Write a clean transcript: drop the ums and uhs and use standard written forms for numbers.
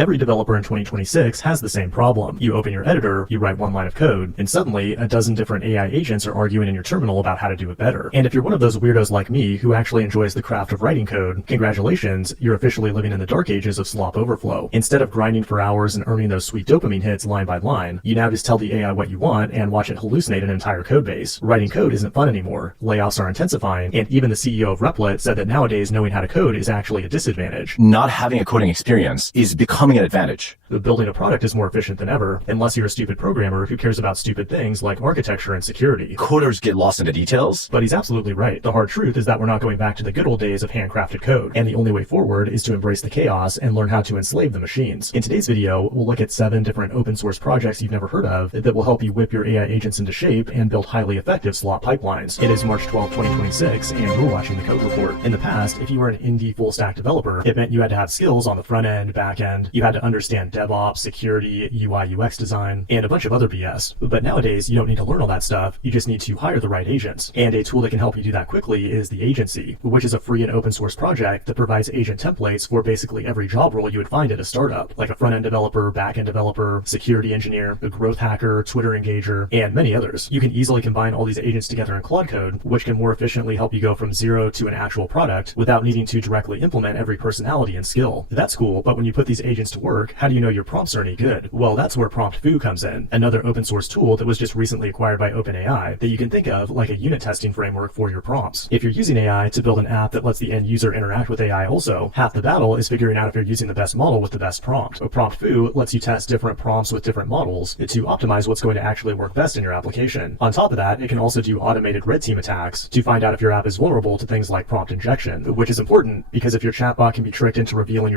Every developer in 2026 has the same problem. You open your editor, you write one line of code, and suddenly a dozen different AI agents are arguing in your terminal about how to do it better. And if you're one of those weirdos like me who actually enjoys the craft of writing code, congratulations, you're officially living in the dark ages of slop overflow. Instead of grinding for hours and earning those sweet dopamine hits line by line, you now just tell the AI what you want and watch it hallucinate an entire code base. Writing code isn't fun anymore. Layoffs are intensifying, and even the CEO of Replit said that nowadays knowing how to code is actually a disadvantage. Not having a coding experience is becoming an advantage. Building a product is more efficient than ever, unless you're a stupid programmer who cares about stupid things like architecture and security. Coders get lost in the details. But he's absolutely right. The hard truth is that we're not going back to the good old days of handcrafted code, and the only way forward is to embrace the chaos and learn how to enslave the machines. In today's video, we'll look at 7 different open source projects you've never heard of that will help you whip your AI agents into shape and build highly effective slot pipelines. It is March 12, 2026, and you're watching the Code Report. In the past, if you were an indie full stack developer, it meant you had to have skills on the front end, back end, you had to understand DevOps, security, UI, UX design, and a bunch of other BS. But nowadays, you don't need to learn all that stuff, you just need to hire the right agents. And a tool that can help you do that quickly is the Agency, which is a free and open source project that provides agent templates for basically every job role you would find at a startup, like a front-end developer, back-end developer, security engineer, a growth hacker, Twitter engager, and many others. You can easily combine all these agents together in Claude Code, which can more efficiently help you go from zero to an actual product without needing to directly implement every personality and skill. That's cool, but when you put these agents to work, how do you know your prompts are any good? Well, that's where PromptFoo comes in, another open source tool that was just recently acquired by OpenAI that you can think of like a unit testing framework for your prompts. If you're using AI to build an app that lets the end user interact with AI also, half the battle is figuring out if you're using the best model with the best prompt. PromptFoo lets you test different prompts with different models to optimize what's going to actually work best in your application. On top of that, it can also do automated red team attacks to find out if your app is vulnerable to things like prompt injection, which is important because if your chatbot can be tricked into revealing your